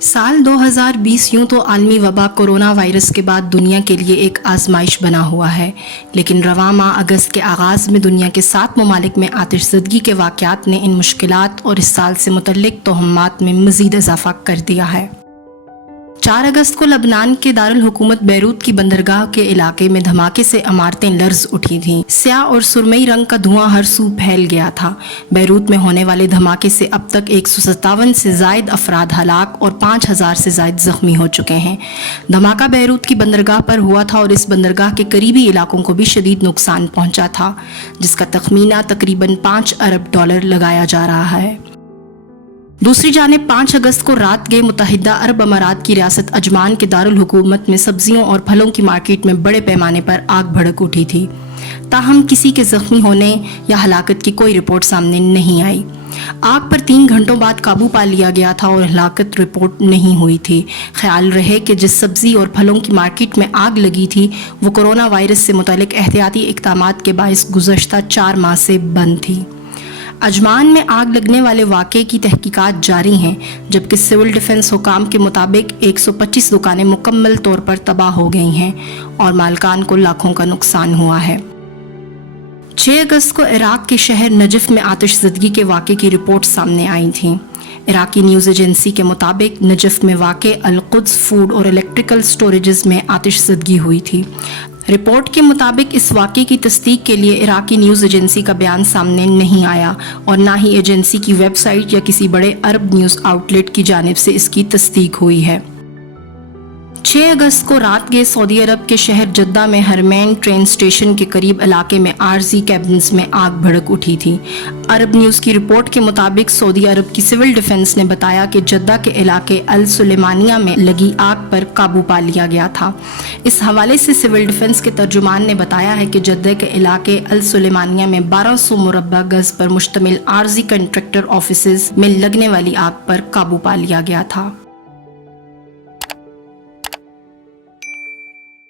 साल 2020 यूं तो आलमी वबा कोरोना वायरस के बाद दुनिया के लिए एक आजमाइश बना हुआ है, लेकिन रवां माह अगस्त के आगाज़ में दुनिया के 7 ममालिक में आतिशज़दगी के वाक़यात ने इन मुश्किलात और इस साल से मुतल्लिक़ तोहमात में मज़ीद इजाफ़ा कर दिया है। 4 अगस्त को लबनान के दारुल हुकूमत बैरूत की बंदरगाह के इलाके में धमाके से इमारतें लर्ज उठी थीं। स्याह और सुरमई रंग का धुआं हर सू फैल गया था। बैरूत में होने वाले धमाके से अब तक 157 से ज़ायद अफराद हलाक और 5000 से ज़ायद ज़ख्मी हो चुके हैं। धमाका बैरूत की बंदरगाह पर हुआ था और इस बंदरगाह के करीबी इलाकों को भी शदीद नुकसान पहुंचा था, जिसका तखमीना तकरीबन $5 अरब लगाया जा रहा है। दूसरी जानिब 5 अगस्त को रात गए मुत्तहिदा अरब अमारात की रियासत अजमान के दारुल हुकूमत में सब्जियों और फलों की मार्केट में बड़े पैमाने पर आग भड़क उठी थी। ताहम किसी के जख्मी होने या हलाकत की कोई रिपोर्ट सामने नहीं आई। आग पर 3 घंटों बाद काबू पा लिया गया था और हलाकत रिपोर्ट नहीं हुई थी। ख्याल रहे कि जिस सब्जी और फलों की मार्केट में आग लगी थी वो कोरोना वायरस से मुतल्लिक एहतियाती इक़दामात के बाइस गुज़श्ता 4 माह से बंद थी। अजमान में आग लगने वाले वाक़े की तहकीकात जारी हैं, जबकि सिविल डिफेंस हुकाम के मुताबिक 125 दुकानें मुकम्मल तौर पर तबाह हो गई हैं और मालकान को लाखों का नुकसान हुआ है। 6 अगस्त को इराक के शहर नजफ में आतिशज़दगी के वाक़े की रिपोर्ट सामने आई थी। इराकी न्यूज़ एजेंसी के मुताबिक नजफ में वाक़े अल-कुद्स फूड और इलेक्ट्रिकल स्टोरेजेस में आतिशज़दगी हुई थी। रिपोर्ट के मुताबिक इस वाक़े की तस्दीक के लिए इराकी न्यूज़ एजेंसी का बयान सामने नहीं आया और ना ही एजेंसी की वेबसाइट या किसी बड़े अरब न्यूज़ आउटलेट की जानिब से इसकी तस्दीक हुई है। 6 अगस्त को रात गए सऊदी अरब के शहर जद्दा में हरमैन ट्रेन स्टेशन के करीब इलाके में आरजी कैबिन्स में आग भड़क उठी थी। अरब न्यूज़ की रिपोर्ट के मुताबिक सऊदी अरब की सिविल डिफेंस ने बताया कि जद्दा के इलाके अल सुलेमानिया में लगी आग पर काबू पा लिया गया था। इस हवाले से सिविल डिफेंस के तर्जुमान ने बताया है कि जद्दा के इलाके अल सुलेमानिया में 1200 मुरब्बा गज पर मुश्तमिल आरजी कंट्रैक्टर ऑफिसेज में लगने वाली आग पर काबू पा लिया गया था।